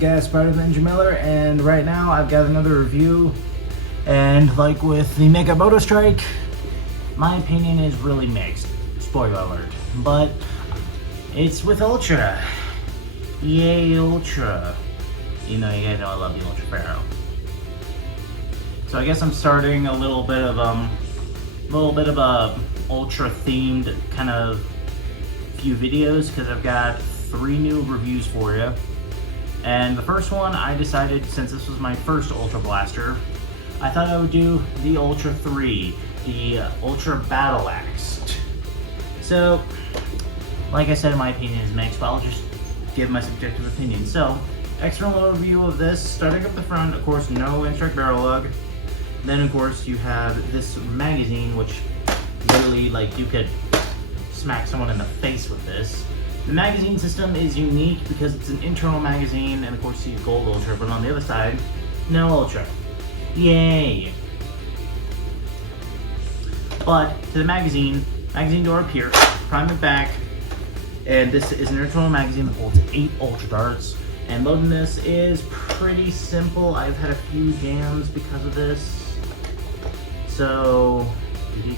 up guys, Spider Ninja Miller, and right now I've got another review, and like with the Mega Moto Strike, my opinion is really mixed, spoiler alert, but it's with Ultra. Yay Ultra. You guys know I love the Ultra Pharaoh. So I guess I'm starting a little bit of a Ultra themed kind of few videos because I've got 3 new reviews for you. And the first one, I decided, since this was my first Ultra Blaster, I thought I would do the Ultra 3, the Ultra Battle Axe. So, like I said, my opinion is mixed, but I'll just give my subjective opinion. So, external overview of this, starting up the front, of course, no in-strike barrel lug. Then, of course, you have this magazine, which literally, like, you could smack someone in the face with this. The magazine system is unique because it's an internal magazine, and of course you gold Ultra, but on the other side, no Ultra. Yay! But to the magazine door up here, prime it back, and this is an internal magazine that holds 8 Ultra darts, and loading this is pretty simple. I've had a few jams because of this. So, let me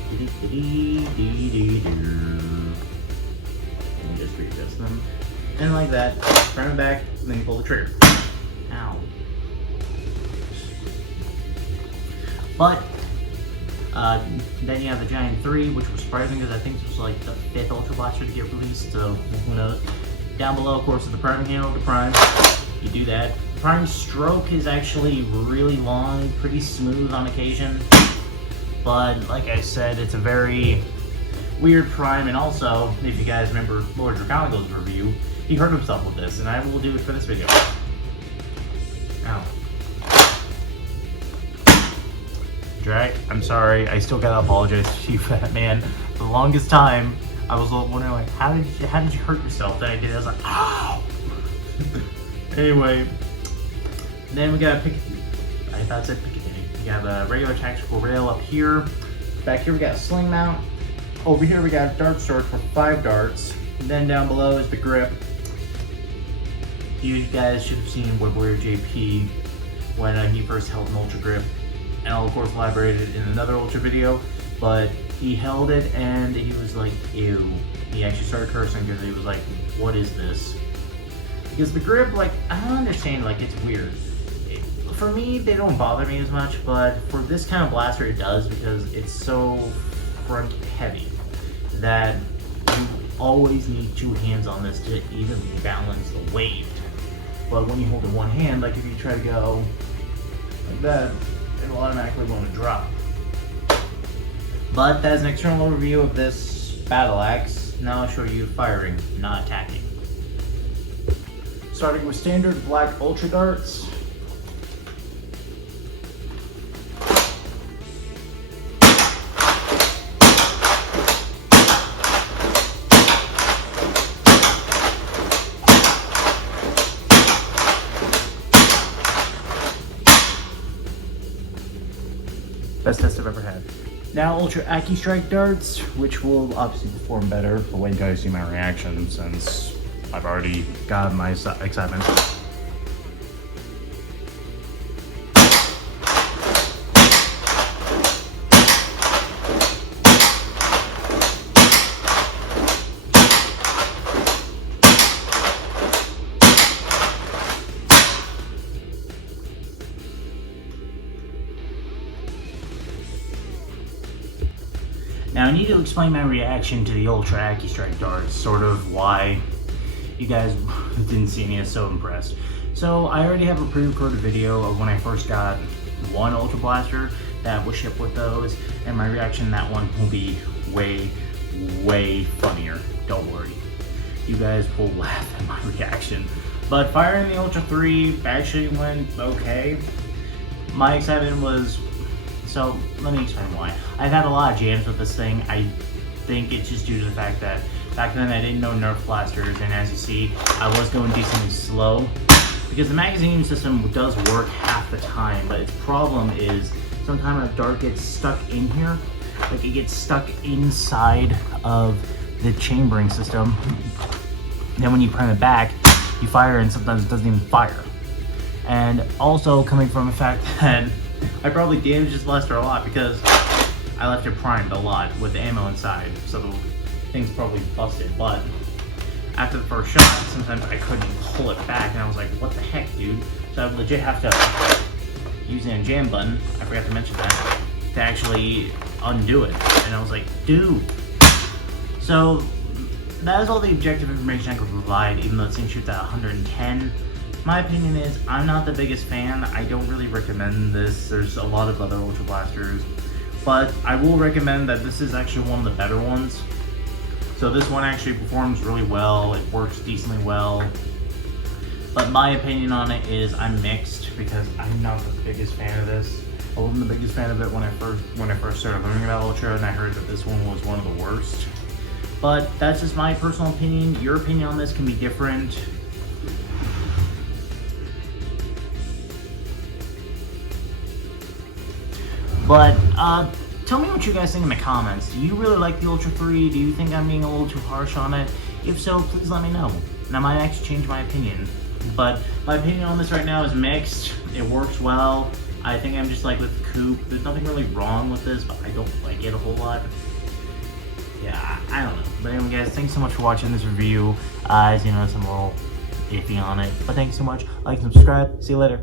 just readjust them. And like that, prime it back, and then you pull the trigger. Ow. But, then you have the Giant 3, which was surprising because I think this was like the 5th Ultra Blaster to get released, so who knows. Down below, of course, is the priming handle to prime. You do that. Prime stroke is actually really long, pretty smooth on occasion. But like I said, it's a very weird prime, and also, if you guys remember Lord Draconico's review, he hurt himself with this, and I will do it for this video. Ow. Drake, I'm sorry, I still gotta apologize to you for that, man. For the longest time, I was wondering, like, how did you hurt yourself? Then I did it, I was like, ow! Anyway, then we got I thought it said Picatinny. We got a regular tactical rail up here. Back here we got a sling mount. Over here we got dart storage for 5 darts. And then down below is the grip. You guys should have seen Web Warrior JP when he first held an Ultra grip. And I'll of course elaborate it in another Ultra video. But he held it and he was like, ew. He actually started cursing because he was like, what is this? Because the grip, like, I don't understand, like, it's weird. For me, they don't bother me as much, but for this kind of blaster it does because it's so front heavy that you always need 2 hands on this to evenly balance the weight. But when you hold in one hand, like if you try to go like that, it'll automatically want to drop. But that's an external overview of this battle axe. Now I'll show you firing, not attacking. Starting with standard black Ultra darts. Best test I've ever had. Now Ultra Aki Strike darts, which will obviously perform better, but wait until you see my reaction since I've already got my excitement. Now I need to explain my reaction to the Ultra Aki Strike darts, sort of why you guys didn't see me as so impressed. So I already have a pre-recorded video of when I first got one Ultra Blaster that was shipped with those, and my reaction to that one will be way, way funnier. Don't worry. You guys will laugh at my reaction. But firing the Ultra 3 actually went okay. My excitement was, so let me explain why. I've had a lot of jams with this thing. I think it's just due to the fact that back then I didn't know Nerf blasters, and as you see, I was going decently slow. Because the magazine system does work half the time, but its problem is sometimes a dart gets stuck in here. Like it gets stuck inside of the chambering system. Then when you prime it back, you fire and sometimes it doesn't even fire. And also coming from the fact that I probably damaged this blaster a lot because I left it primed a lot with ammo inside, so the thing's probably busted. But after the first shot, sometimes I couldn't pull it back, and I was like, what the heck, dude? So I would legit have to use a jam button, I forgot to mention that, to actually undo it. And I was like, dude. So that is all the objective information I could provide, even though this thing shoots at 110. My opinion is, I'm not the biggest fan. I don't really recommend this. There's a lot of other Ultra Blasters, but I will recommend that this is actually one of the better ones. So this one actually performs really well. It works decently well. But my opinion on it is I'm mixed, because I'm not the biggest fan of this. I wasn't the biggest fan of it when I first started learning about Ultra, and I heard that this one was one of the worst. But that's just my personal opinion. Your opinion on this can be different. But tell me what you guys think in the comments. Do you really like the Ultra 3? Do you think I'm being a little too harsh on it? If so, please let me know. And I might actually change my opinion. But my opinion on this right now is mixed. It works well. I think I'm just like with Coop. There's nothing really wrong with this, but I don't like it a whole lot. Yeah, I don't know. But anyway, guys, thanks so much for watching this review. As you notice, I'm a little iffy on it. But thank you so much. Like and subscribe. See you later.